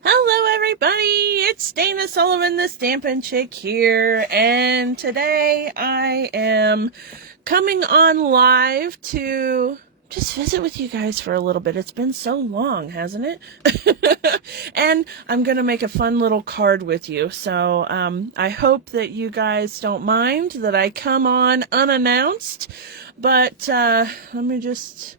Hello everybody, it's Dana Sullivan, the Stampin' Chick here, and today I am coming on live to just visit with you guys for a little bit. It's been so long, hasn't it? And I'm going to make a fun little card with you, so I hope that you guys don't mind that I come on unannounced, but let me just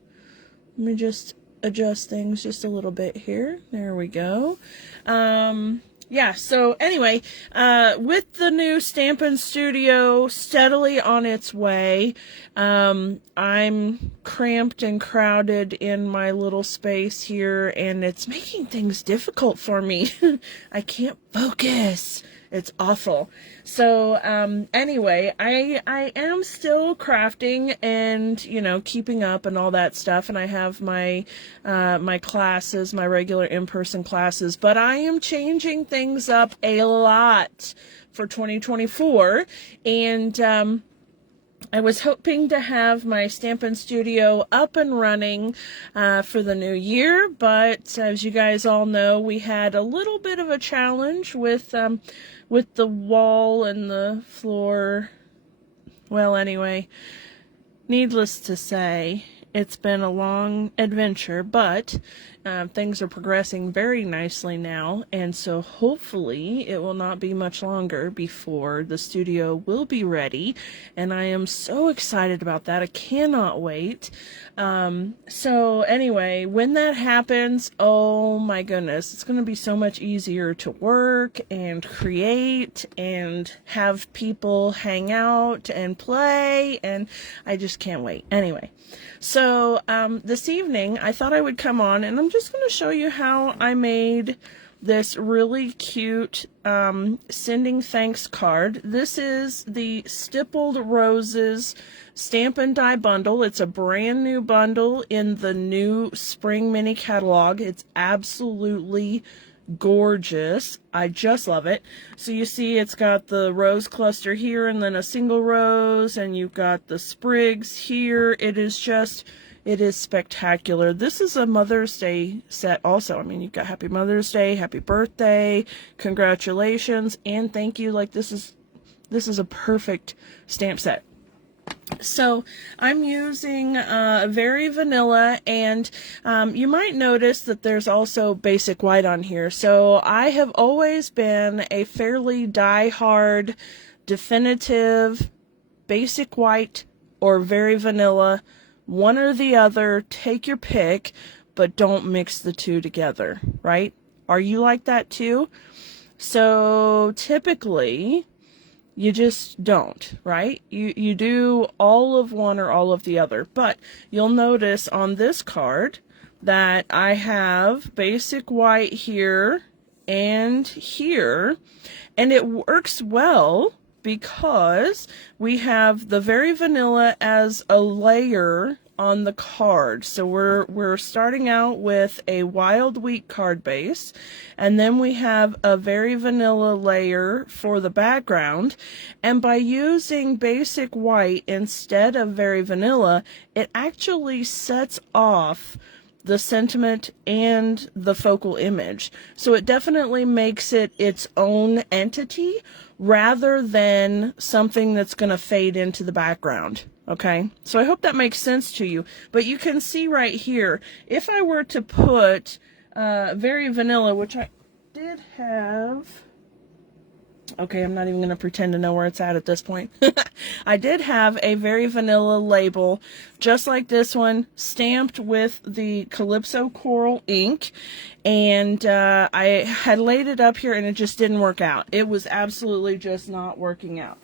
adjust things just a little bit here. There we go. Yeah, so anyway, with the new Stampin' Studio steadily on its way, I'm cramped and crowded in my little space here, and it's making things difficult for me. I can't focus. It's awful. So, anyway, I am still crafting and, keeping up and all that stuff. And I have my, my classes, my regular in-person classes, but I am changing things up a lot for 2024. And, I was hoping to have my Stampin' Studio up and running for the new year, but as you guys all know, we had a little bit of a challenge with the wall and the floor. Well, anyway, needless to say, it's been a long adventure, but things are progressing very nicely now, and so hopefully it will not be much longer before the studio will be ready, and I am so excited about that. I cannot wait. So anyway, when that happens, oh my goodness, it's going to be so much easier to work and create and have people hang out and play, and I just can't wait. Anyway, so this evening I thought I would come on and I'm just going to show you how I made this really cute sending thanks card. This is the Stippled Roses Stampin' Die bundle. It's a brand new bundle in the new spring mini catalog. It's absolutely gorgeous. I just love it. So you see it's got the rose cluster here and then a single rose, and you've got the sprigs here. It is spectacular. This is a Mother's Day set also. I mean, you've got Happy Mother's Day, Happy Birthday, congratulations, and thank you. Like, this is a perfect stamp set. So I'm using Very Vanilla, and you might notice that there's also Basic White on here. So I have always been a fairly die-hard, definitive Basic White or Very Vanilla, one or the other, take your pick, but don't mix the two together, right? Are you like that too? So typically, you just don't, right? You do all of one or all of the other. But you'll notice on this card that I have Basic White here and here, and it works well because we have the Very Vanilla as a layer on the card. So we're starting out with a Wild Wheat card base, and then we have a Very Vanilla layer for the background, and by using Basic White instead of Very Vanilla, it actually sets off the sentiment and the focal image. So it definitely makes it its own entity rather than something that's going to fade into the background. Okay, so I hope that makes sense to you. But you can see right here, if I were to put Very Vanilla, which I did have... Okay, I'm not even going to pretend to know where it's at this point. I did have a Very Vanilla label, just like this one, stamped with the Calypso Coral ink, and I had laid it up here and it just didn't work out. It was absolutely just not working out.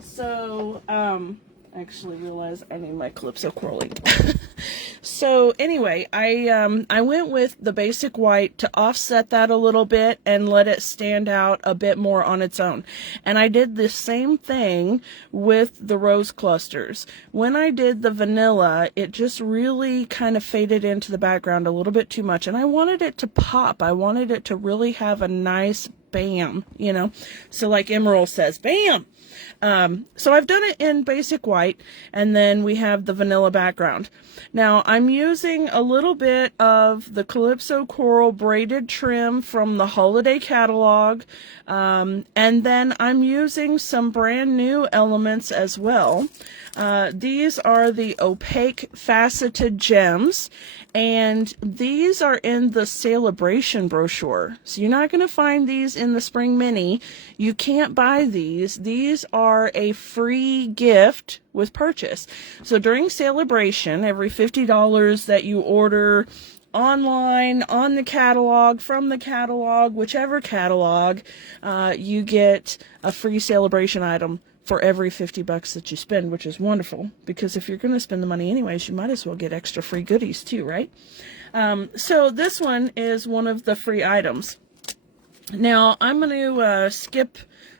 So, I actually realized I need my Calypso Coral ink. So anyway, I went with the Basic White to offset that a little bit and let it stand out a bit more on its own. And I did the same thing with the rose clusters. When I did the vanilla, it just really kind of faded into the background a little bit too much, and I wanted it to pop. I wanted it to really have a nice bam, you know. So like Emerald says, bam. So I've done it in basic white, and then we have the vanilla background. Now I'm using a little bit of the Calypso Coral braided trim from the holiday catalog, and then I'm using some brand new elements as well. These are the opaque faceted gems, and these are in the Celebration brochure. So you're not going to find these in the Spring Mini. You can't buy these. These are a free gift with purchase. So during Celebration, every $50 that you order online, on the catalog, from the catalog, whichever catalog, you get a free Celebration item for every $50 that you spend, which is wonderful, because if you're going to spend the money anyways, you might as well get extra free goodies too, right? So this one is one of the free items. Now I'm going to skip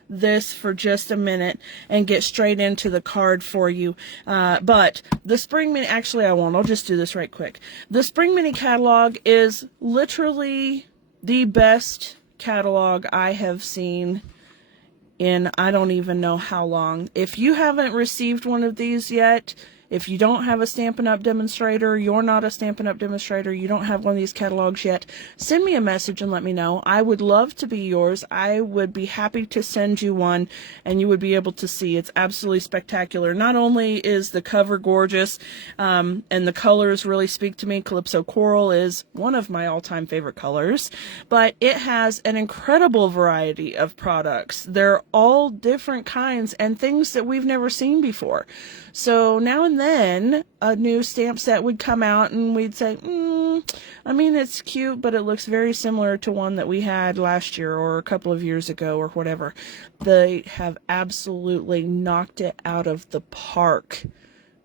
this for just a minute and get straight into the card for you. But the Spring Mini, actually I won't, I'll just do this right quick. The Spring Mini catalog is literally the best catalog I have seen in I don't even know how long. If you haven't received one of these yet, if you don't have a Stampin' Up! Demonstrator, you're not a Stampin' Up! Demonstrator, you don't have one of these catalogs yet, send me a message and let me know. I would love to be yours. I would be happy to send you one, and you would be able to see. It's absolutely spectacular. Not only is the cover gorgeous, and the colors really speak to me. Calypso Coral is one of my all-time favorite colors, but it has an incredible variety of products. They're all different kinds and things that we've never seen before. So now and then a new stamp set would come out and we'd say, I mean, it's cute, but it looks very similar to one that we had last year or a couple of years ago or whatever. They have absolutely knocked it out of the park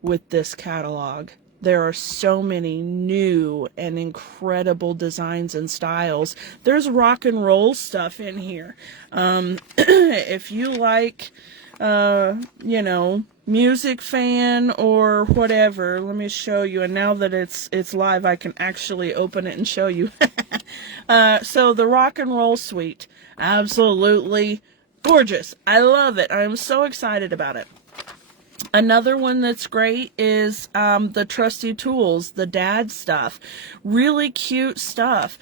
with this catalog. There are so many new and incredible designs and styles. There's rock and roll stuff in here. If you like, you know, music fan or whatever, let me show you. And now that it's live, I can actually open it and show you. So the rock and roll suite, absolutely gorgeous. I love it. I'm so excited about it. Another one that's great is the Trusty Tools, the dad stuff. Really cute stuff.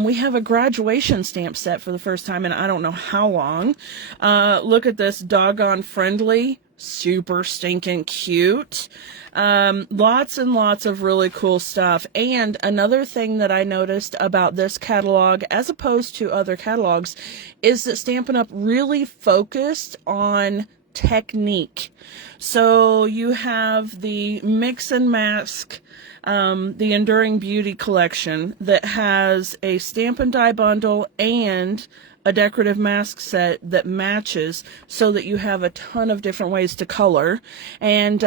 We have a graduation stamp set for the first time in I don't know how long. Look at this, Doggone Friendly. Super stinking cute. Lots and lots of really cool stuff. And another thing that I noticed about this catalog, as opposed to other catalogs, is that Stampin' Up! Really focused on technique. So you have the Mix and Mask, the Enduring Beauty collection that has a Stampin' Die bundle and a decorative mask set that matches, so that you have a ton of different ways to color. And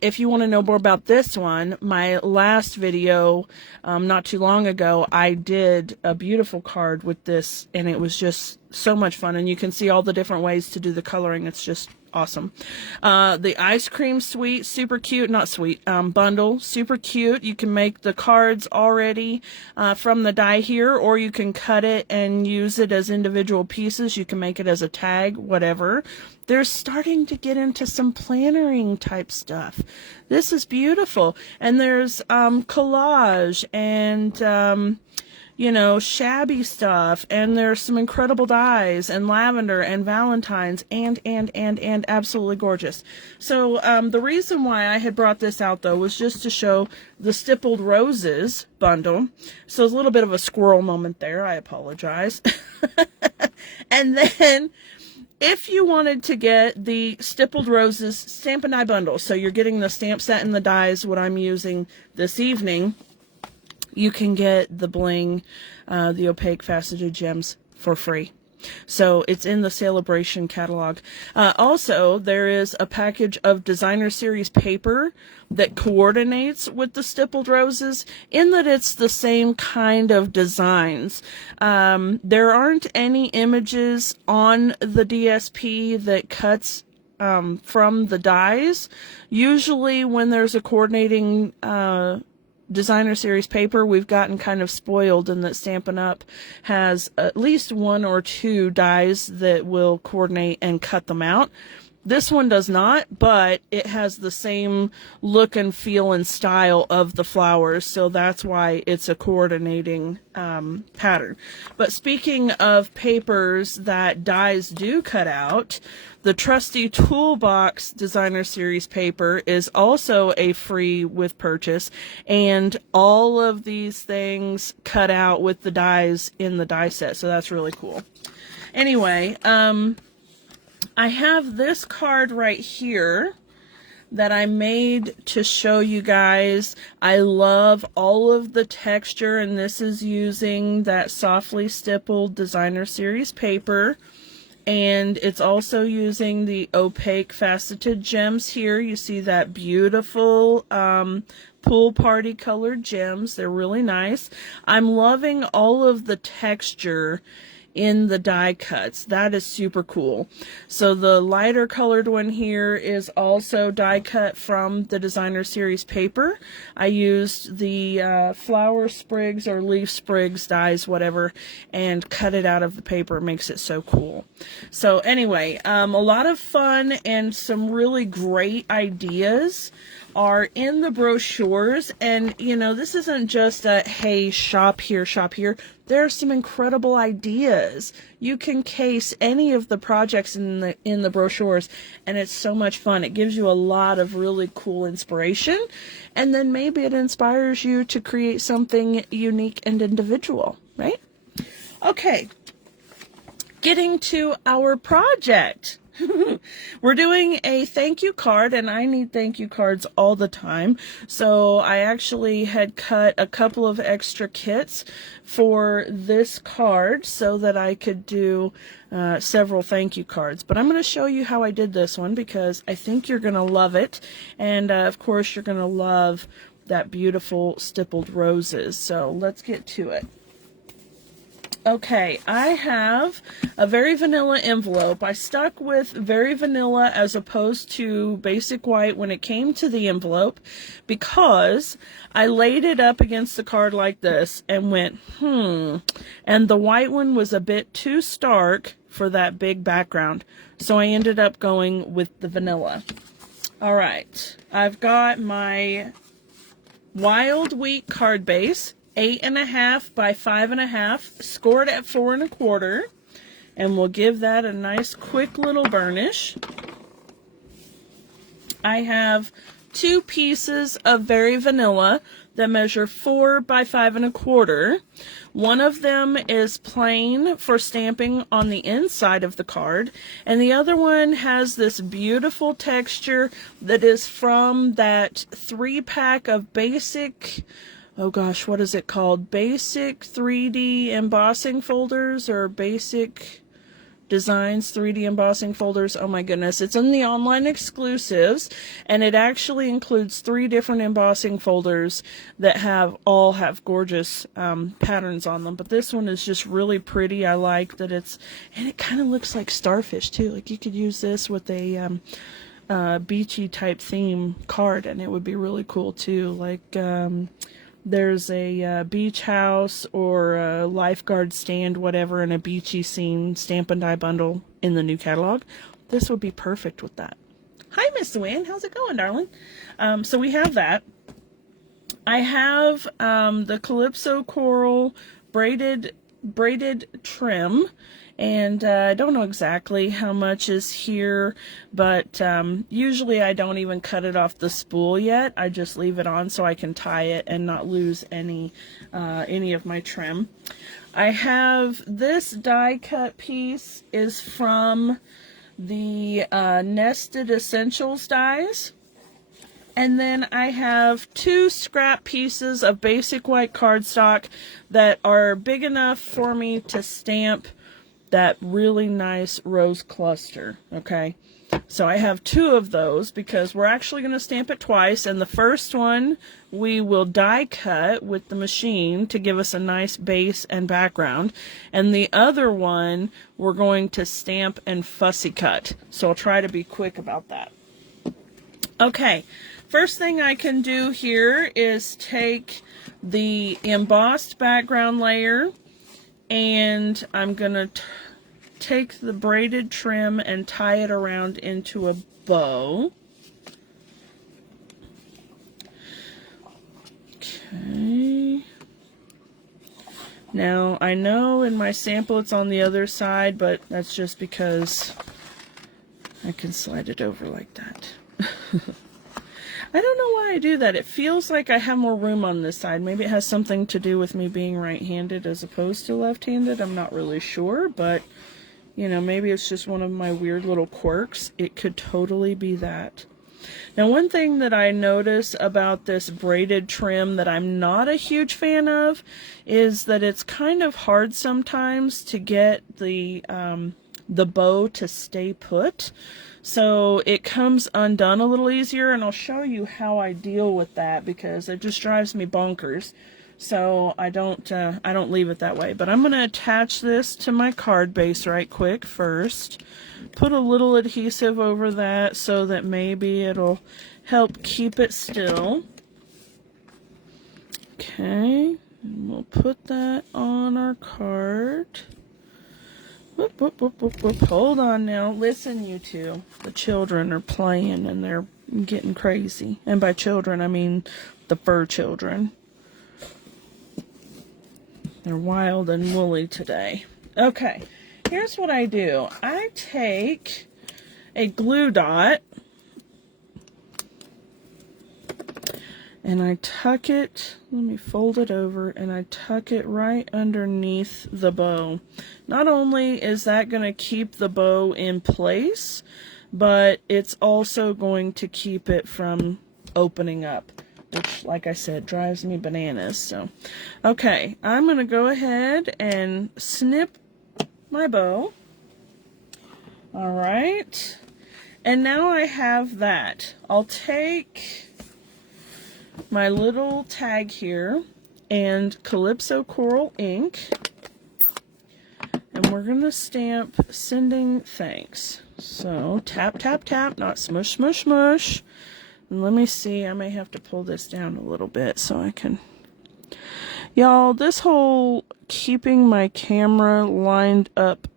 if you want to know more about this one, my last video not too long ago, I did a beautiful card with this, and it was just so much fun, and you can see all the different ways to do the coloring. It's just awesome. The ice cream suite, super cute, not sweet, bundle, super cute. You can make the cards already from the die here, or you can cut it and use it as individual pieces. You can make it as a tag, whatever. They're starting to get into some plannering type stuff. This is beautiful. And there's collage and you know, shabby stuff, and there's some incredible dyes, and lavender, and Valentine's, and absolutely gorgeous. So, the reason why I had brought this out, though, was just to show the Stippled Roses bundle. So, it's a little bit of a squirrel moment there, I apologize. And then, if you wanted to get the Stippled Roses Stampin' Die bundle, so you're getting the stamp set and the dies, what I'm using this evening, you can get the bling, the opaque faceted gems for free. So it's in the Celebration catalog. Also, there is a package of Designer Series paper that coordinates with the Stippled Roses, in that it's the same kind of designs. There aren't any images on the DSP that cuts from the dies. Usually when there's a coordinating designer series paper, we've gotten kind of spoiled in that Stampin' Up! Has at least 1 or 2 dies that will coordinate and cut them out. This one does not, but it has the same look and feel and style of the flowers, so that's why it's a coordinating pattern. But speaking of papers that dies do cut out, the trusty Toolbox Designer Series paper is also a free with purchase, and all of these things cut out with the dies in the die set, so that's really cool. Anyway, I have this card right here that I made to show you guys. I love all of the texture, and this is using that softly stippled Designer Series paper. And it's also using the opaque faceted gems here. You see that beautiful pool party colored gems. They're really nice. I'm loving all of the texture in the die cuts. That is super cool. So the lighter colored one here is also die cut from the Designer Series paper. I used the flower sprigs or leaf sprigs dies, whatever, and cut it out of the paper. It makes it so cool. So anyway, a lot of fun and some really great ideas are in the brochures. And you know, this isn't just a hey, shop here, shop here. There are some incredible ideas. You can case any of the projects in the brochures, and it's so much fun. It gives you a lot of really cool inspiration, and then maybe it inspires you to create something unique and individual, right? Okay, getting to our project. We're doing a thank you card, and I need thank you cards all the time. So I actually had cut a couple of extra kits for this card so that I could do several thank you cards. But I'm going to show you how I did this one because I think you're going to love it. And of course, you're going to love that beautiful stippled roses. So let's get to it. Okay, I have a Very Vanilla envelope. I stuck with Very Vanilla as opposed to Basic White when it came to the envelope because I laid it up against the card like this and went, and the white one was a bit too stark for that big background. So I ended up going with the vanilla. All right, I've got my Wild Wheat card base. 8.5 by 5.5, scored at 4 1/4, and we'll give that a nice quick little burnish. I have 2 pieces of Very Vanilla that measure 4 by 5 1/4. One of them is plain for stamping on the inside of the card, and the other one has this beautiful texture that is from that 3-pack of basic, oh gosh, what is it called? Basic 3D embossing folders or Basic Designs 3D embossing folders. Oh my goodness. It's in the online exclusives, and it actually includes 3 different embossing folders that all have gorgeous patterns on them. But this one is just really pretty. I like that and it kind of looks like starfish too. Like you could use this with a beachy type theme card, and it would be really cool too. Like, there's a beach house or a lifeguard stand, whatever, in a beachy scene Stampin' Die bundle in the new catalog. This would be perfect with that. Hi, Miss Wynn. How's it going, darling? So we have that. I have the Calypso Coral braided trim. And I don't know exactly how much is here, but usually I don't even cut it off the spool yet. I just leave it on so I can tie it and not lose any of my trim. I have this die cut piece is from the Nested Essentials dies. And then I have 2 scrap pieces of Basic White cardstock that are big enough for me to stamp that really nice rose cluster. Okay, so I have 2 of those because we're actually going to stamp it twice, and the first one we will die cut with the machine to give us a nice base and background, and the other one we're going to stamp and fussy cut. So I'll try to be quick about that. Okay, first thing I can do here is take the embossed background layer, and I'm going to take the braided trim and tie it around into a bow. Okay. Now, I know in my sample it's on the other side, but that's just because I can slide it over like that. I don't know why I do that. It feels like I have more room on this side. Maybe it has something to do with me being right-handed as opposed to left-handed. I'm not really sure, but, you know, maybe it's just one of my weird little quirks. It could totally be that. Now, one thing that I notice about this braided trim that I'm not a huge fan of is that it's kind of hard sometimes to get the bow to stay put. So it comes undone a little easier, and I'll show you how I deal with that because it just drives me bonkers. So I don't leave it that way. But I'm going to attach this to my card base right quick first. Put a little adhesive over that so that maybe it'll help keep it still. Okay, and we'll put that on our card. Whoop, whoop, whoop, whoop, whoop. Hold on now. Listen, you two. The children are playing and they're getting crazy. And by children, I mean the fur children. They're wild and woolly today. Okay, here's what I do. I take a glue dot and I tuck it, let me fold it over, and I tuck it right underneath the bow. Not only is that going to keep the bow in place, but it's also going to keep it from opening up, which, like I said, drives me bananas. So, okay, I'm going to go ahead and snip my bow. All right, and now I have that. I'll take my little tag here and Calypso Coral ink, and we're going to stamp sending thanks. So tap, tap, tap, not smush, smush, smush. And let me see, I may have to pull this down a little bit so I can... Y'all, this whole keeping my camera lined up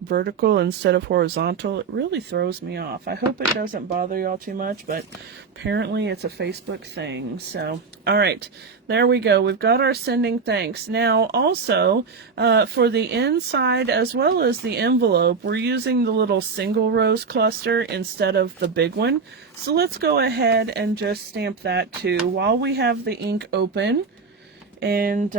vertical instead of horizontal, it really throws me off. I hope it doesn't bother y'all too much, but apparently it's a Facebook thing. So, all right, there we go. We've got our sending thanks. Now, also, for the inside as well as the envelope, we're using the little single rose cluster instead of the big one. So let's go ahead and just stamp that too while we have the ink open. And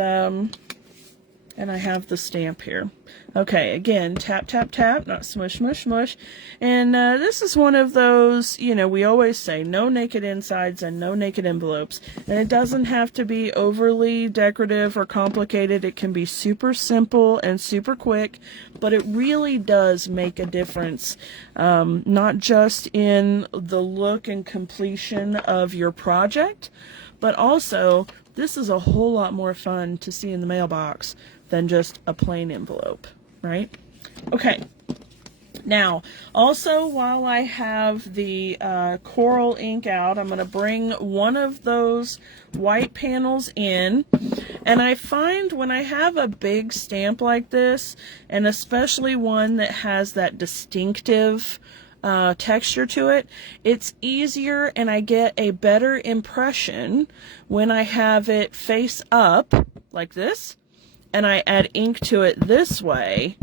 I have the stamp here. Okay, again, tap, tap, tap, not smush, smush, smush. And this is one of those, you know, we always say no naked insides and no naked envelopes. And it doesn't have to be overly decorative or complicated. It can be super simple and super quick, but it really does make a difference, not just in the look and completion of your project, but also this is a whole lot more fun to see in the mailbox than just a plain envelope, right? Okay. Now, also while I have the coral ink out, I'm going to bring one of those white panels in. And I find when I have a big stamp like this, and especially one that has that distinctive texture to it, it's easier and I get a better impression when I have it face up like this and I add ink to it this way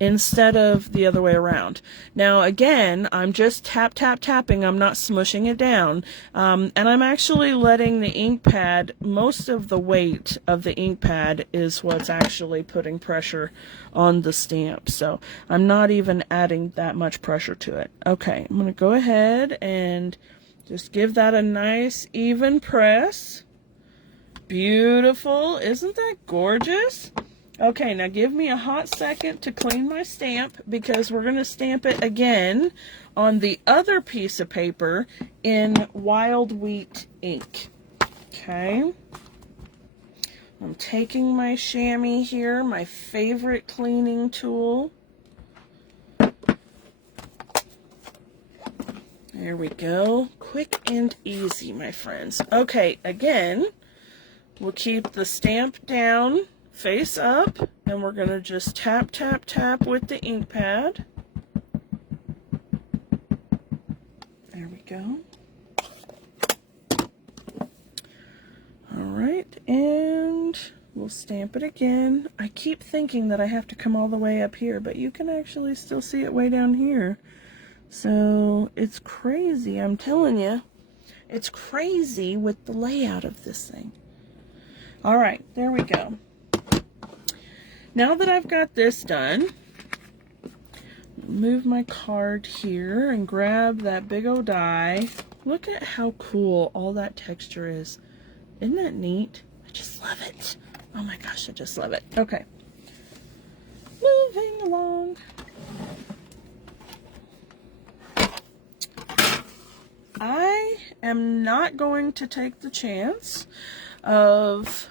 instead of the other way around. Now again, I'm just tap, tap, tapping. I'm not smushing it down. And I'm actually letting the ink pad, most of the weight of the ink pad is what's actually putting pressure on the stamp. So I'm not even adding that much pressure to it. Okay, I'm going to go ahead and just give that a nice even press. Beautiful. Isn't that gorgeous? Okay, now give me a hot second to clean my stamp because we're going to stamp it again on the other piece of paper in Wild Wheat ink. Okay. I'm taking my chamois here, my favorite cleaning tool. There we go. Quick and easy, my friends. Okay, again, we'll keep the stamp down, face up, and we're going to just tap, tap, tap with the ink pad. There we go. Alright, and we'll stamp it again. I keep thinking that I have to come all the way up here, but you can actually still see it way down here. So it's crazy, I'm telling you. It's crazy with the layout of this thing. Alright, there we go. Now that I've got this done, move my card here and grab that big old die. Look at how cool all that texture is. Isn't that neat? I just love it. Oh my gosh, I just love it. Okay. Moving along. I am not going to take the chance of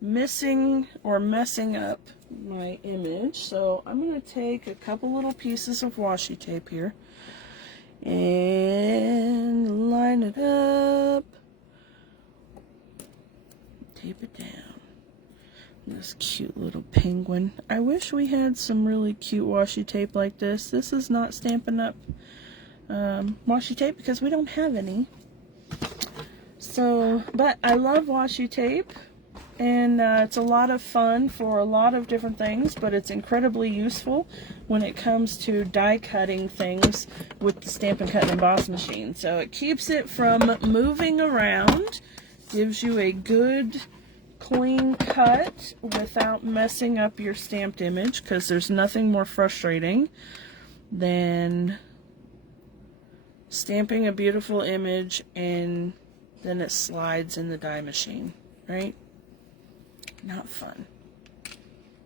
missing or messing up my image, so I'm going to take a couple little pieces of washi tape here and line it up, tape it down. This cute little penguin. I wish we had some really cute washi tape like this. This is not Stampin' Up! Washi tape because we don't have any. So, but I love washi tape, and it's a lot of fun for a lot of different things, but it's incredibly useful when it comes to die cutting things with the Stampin' Cut and Emboss machine. So it keeps it from moving around, gives you a good clean cut without messing up your stamped image, because there's nothing more frustrating than stamping a beautiful image and then it slides in the die machine, right? Not fun.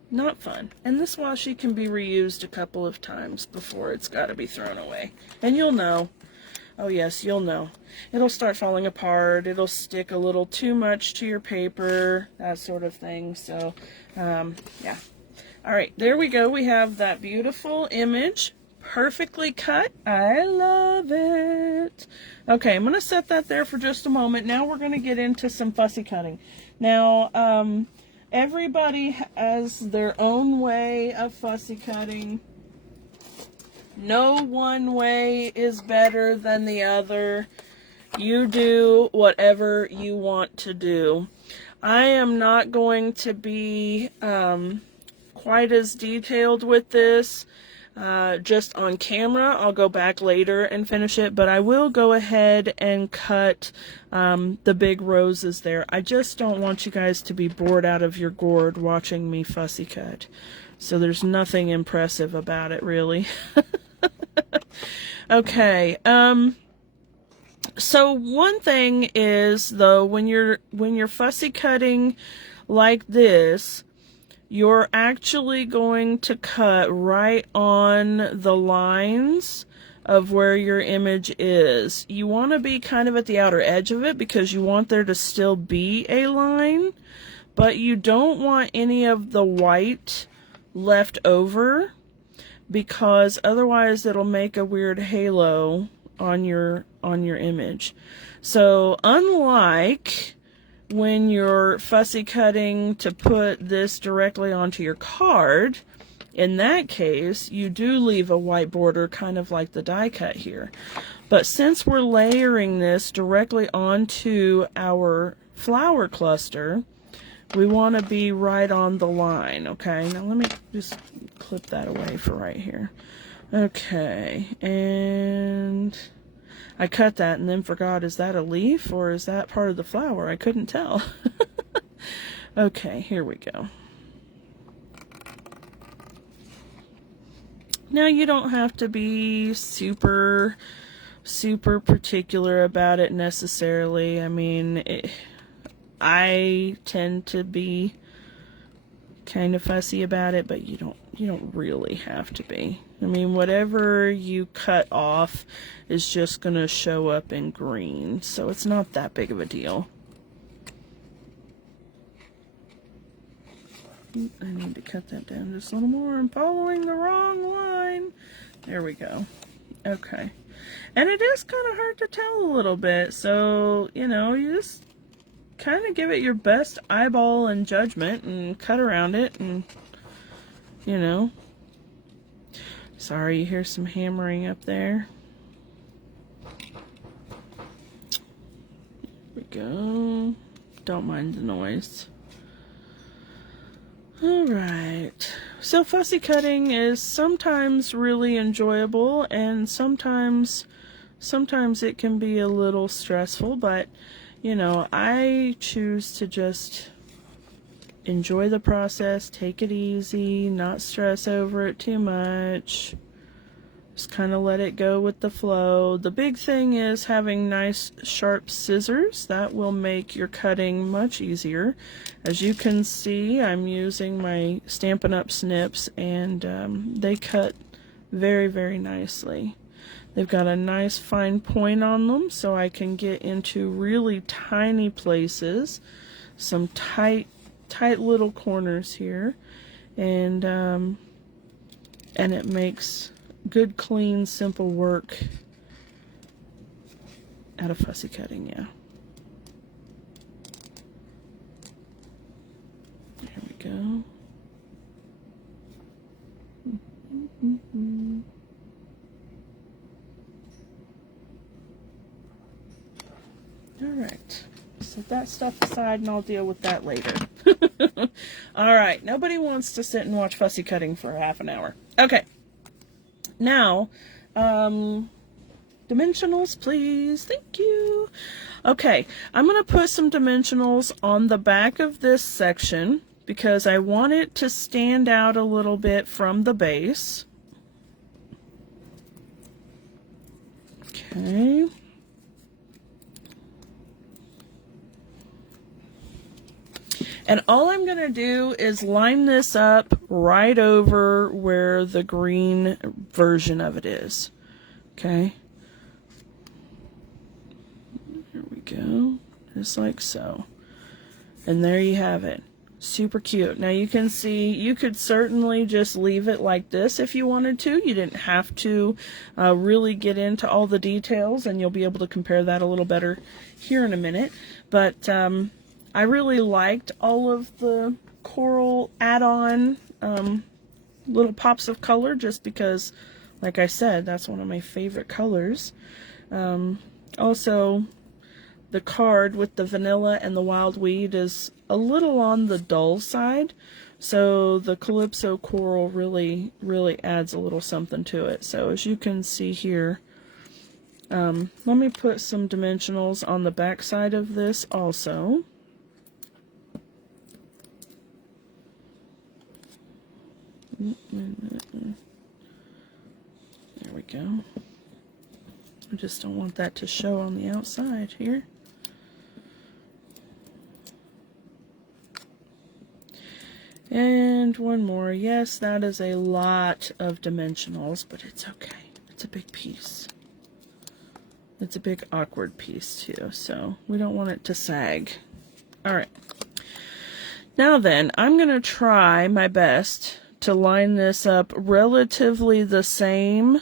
Not fun. And this washi can be reused a couple of times before it's got to be thrown away. And you'll know. Oh yes, you'll know. It'll start falling apart. It'll stick a little too much to your paper, that sort of thing. So, yeah. Alright, there we go. We have that beautiful image. Perfectly cut. I love it. Okay, I'm going to set that there for just a moment. Now we're going to get into some fussy cutting. Now, everybody has their own way of fussy cutting. No one way is better than the other. You do whatever you want to do. I am not going to be quite as detailed with this. Just on camera. I'll go back later and finish it, but I will go ahead and cut the big roses there. I just don't want you guys to be bored out of your gourd watching me fussy cut. So there's nothing impressive about it, really. Okay, so one thing is, though, when you're fussy cutting like this, you're actually going to cut right on the lines of where your image is. You want to be kind of at the outer edge of it because you want there to still be a line, but you don't want any of the white left over, because otherwise it'll make a weird halo on your image. So unlike when you're fussy cutting to put this directly onto your card, in that case you do leave a white border, kind of like the die cut here. But since we're layering this directly onto our flower cluster, we want to be right on the line. Okay, now let me just clip that away for right here. Okay, and I cut that and then forgot, is that a leaf or is that part of the flower? I couldn't tell. Okay, here we go. Now you don't have to be super particular about it necessarily. I mean, I tend to be kind of fussy about it, but you don't really have to be. I mean, whatever you cut off is just going to show up in green, so it's not that big of a deal. I need to cut that down just a little more. I'm following the wrong line. There we go. Okay. And it is kind of hard to tell a little bit, so, you know, you just kind of give it your best eyeball and judgment and cut around it, and, you know. Sorry, you hear some hammering up there. There we go. Don't mind the noise. Alright, so fussy cutting is sometimes really enjoyable, and sometimes it can be a little stressful, but you know, I choose to just enjoy the process, take it easy, not stress over it too much. Just kind of let it go with the flow. The big thing is having nice sharp scissors. That will make your cutting much easier. As you can see, I'm using my Stampin' Up! Snips, and they cut very, very nicely. They've got a nice fine point on them, so I can get into really tiny places, some tight little corners here, and it makes good, clean, simple work out of fussy cutting, yeah. There we go. Alright, set that stuff aside and I'll deal with that later. Alright, nobody wants to sit and watch fussy cutting for half an hour. Okay. Now, dimensionals, please. Thank you. Okay, I'm going to put some dimensionals on the back of this section because I want it to stand out a little bit from the base. Okay. And all I'm going to do is line this up right over where the green version of it is. Okay. Here we go. Just like so. And there you have it. Super cute. Now you can see, you could certainly just leave it like this if you wanted to. You didn't have to really get into all the details, and you'll be able to compare that a little better here in a minute. But I really liked all of the coral add-on little pops of color, just because, like I said, that's one of my favorite colors. Also, the card with the vanilla and the wild weed is a little on the dull side, so the Calypso coral really adds a little something to it. So as you can see here, let me put some dimensionals on the back side of this also. There we go. I just don't want that to show on the outside here. And one more. Yes, that is a lot of dimensionals, but it's okay. It's a big piece. It's a big awkward piece too, so we don't want it to sag. Alright. Now then, I'm going to try my best to line this up relatively the same,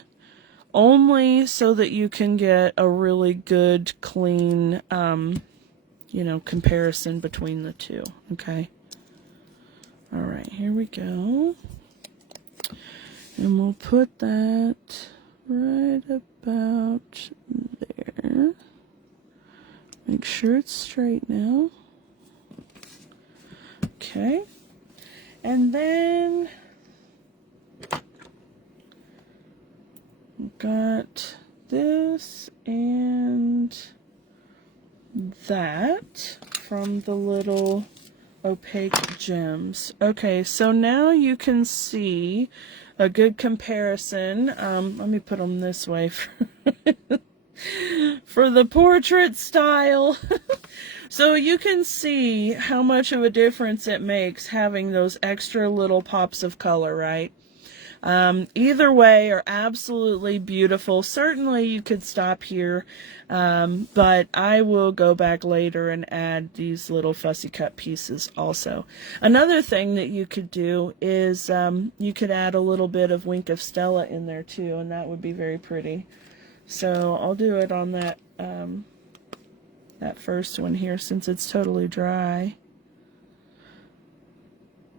only so that you can get a really good, clean, you know, comparison between the two. Okay. All right, here we go. And we'll put that right about there. Make sure it's straight now. Okay. And then got this and that from the little opaque gems. Okay, so now you can see a good comparison. Let me put them this way for the portrait style. So you can see how much of a difference it makes having those extra little pops of color, right? Either way are absolutely beautiful. Certainly you could stop here, but I will go back later and add these little fussy cut pieces also. Another thing that you could do is you could add a little bit of Wink of Stella in there too, and that would be very pretty. So I'll do it on that, that first one here since it's totally dry.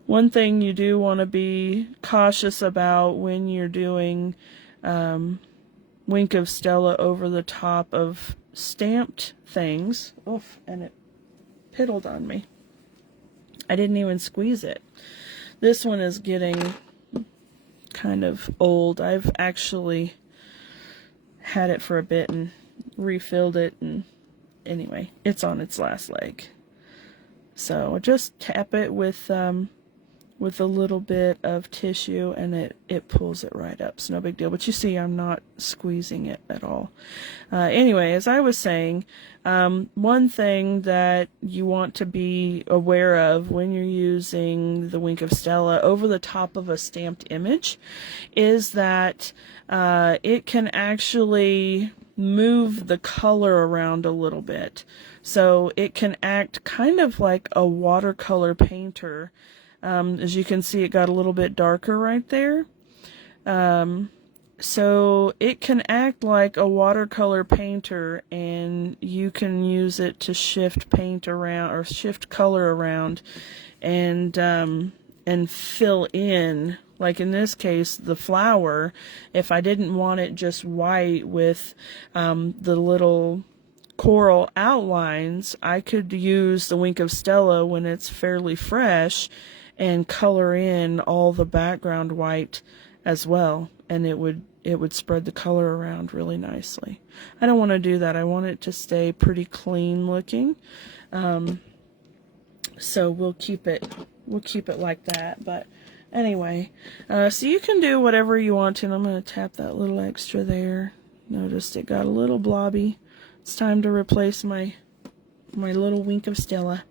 One thing you do want to be cautious about when you're doing Wink of Stella over the top of stamped things. Oof, and it piddled on me. I didn't even squeeze it. This one is getting kind of old. I've actually had it for a bit and refilled it, and anyway, it's on its last leg. So just tap it with a little bit of tissue, and it pulls it right up. It's no big deal. But you see, I'm not squeezing it at all. Anyway, as I was saying, one thing that you want to be aware of when you're using the Wink of Stella over the top of a stamped image is that it can actually move the color around a little bit. So it can act kind of like a watercolor painter. As you can see, it got a little bit darker right there. So it can act like a watercolor painter, and you can use it to shift paint around or shift color around and fill in. Like in this case, the flower, if I didn't want it just white with the little coral outlines, I could use the Wink of Stella when it's fairly fresh and color in all the background white as well, and it would spread the color around really nicely. I don't want to do that. I want it to stay pretty clean looking. So we'll keep it like that. But anyway, so you can do whatever you want to, and I'm going to tap that little extra there. Noticed it got a little blobby. It's time to replace my little Wink of Stella.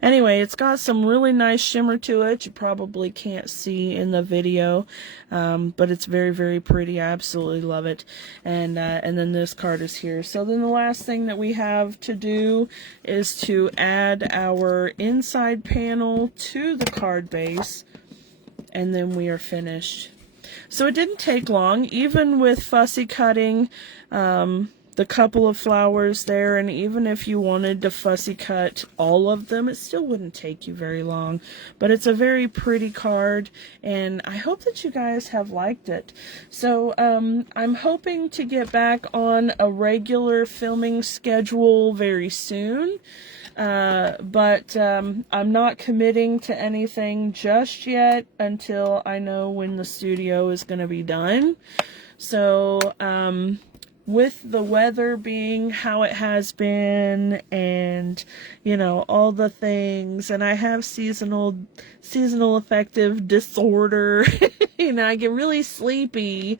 Anyway, it's got some really nice shimmer to it. You probably can't see in the video, but it's very, very pretty. I absolutely love it. And then this card is here. So then the last thing that we have to do is to add our inside panel to the card base, and then we are finished. So it didn't take long, even with fussy cutting the couple of flowers there, and even if you wanted to fussy cut all of them, it still wouldn't take you very long. But it's a very pretty card, and I hope that you guys have liked it. So I'm hoping to get back on a regular filming schedule very soon. But I'm not committing to anything just yet until I know when the studio is going to be done. So with the weather being how it has been, and you know, all the things, and I have seasonal affective disorder. You know, I get really sleepy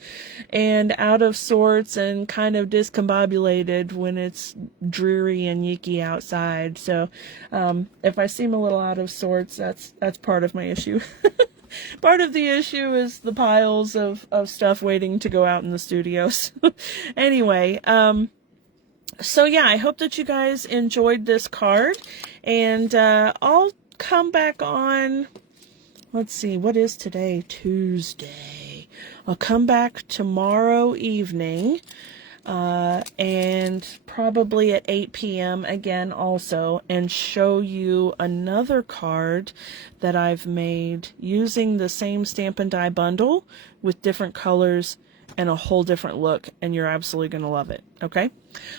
and out of sorts and kind of discombobulated when it's dreary and yucky outside. So if I seem a little out of sorts, that's part of my issue. Part of the issue is the piles of stuff waiting to go out in the studios. Anyway, so yeah, I hope that you guys enjoyed this card, and I'll come back on, let's see, what is today? Tuesday. I'll come back tomorrow evening, and probably at 8 p.m. again also, and show you another card that I've made using the same Stampin' Die bundle with different colors and a whole different look, and you're absolutely going to love it. Okay?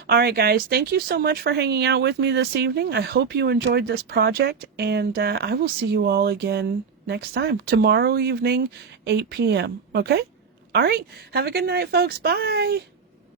Alright guys, thank you so much for hanging out with me this evening. I hope you enjoyed this project, and I will see you all again next time. Tomorrow evening, 8 p.m. Okay? Alright, have a good night folks. Bye!